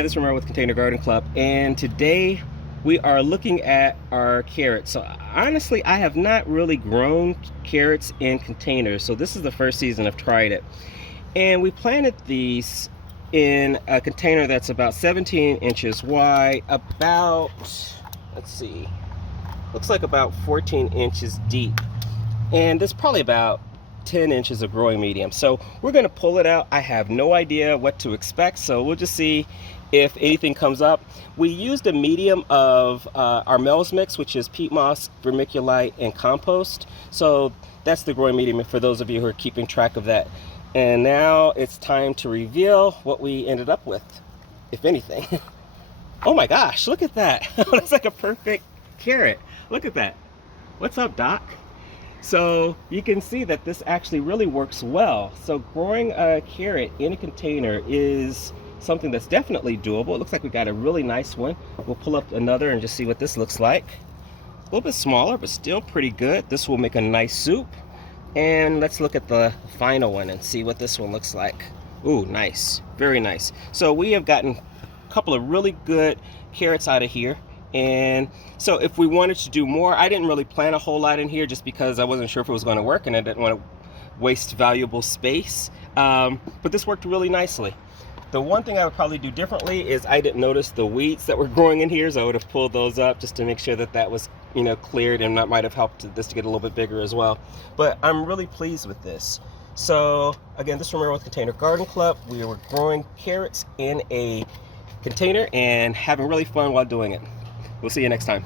Hi, this is Romero with Container Garden Club, and today we are looking at our carrots. So honestly, I have not really grown carrots in containers, so this is the first season I've tried it. And we planted these in a container that's about 17 inches wide, about, let's see, looks like about 14 inches deep. And there's probably about 10 inches of growing medium. So we're going to pull it out. I have no idea what to expect, so we'll just see if anything comes up. We used a medium of our Mel's Mix, which is peat moss, vermiculite, and compost. So that's the growing medium for those of you who are keeping track of that. And now it's time to reveal what we ended up with, if anything. Oh my gosh, look at that. That's like a perfect carrot. Look at that. What's up, Doc? So you can see that this actually really works well. So growing a carrot in a container is something that's definitely doable. It looks like we got a really nice one. We'll pull up another and just see what this looks like. A little bit smaller, but still pretty good. This will make a nice soup. And let's look at the final one and see what this one looks like. Ooh, nice, very nice. So we have gotten a couple of really good carrots out of here. And so if we wanted to do more, I didn't really plan a whole lot in here just because I wasn't sure if it was going to work and I didn't want to waste valuable space. But this worked really nicely. The one thing I would probably do differently is I didn't notice the weeds that were growing in here, so I would have pulled those up just to make sure that that was, cleared, and that might have helped this to get a little bit bigger as well. But I'm really pleased with this. So again, this is Romero with Container Garden Club. We were growing carrots in a container and having really fun while doing it. We'll see you next time.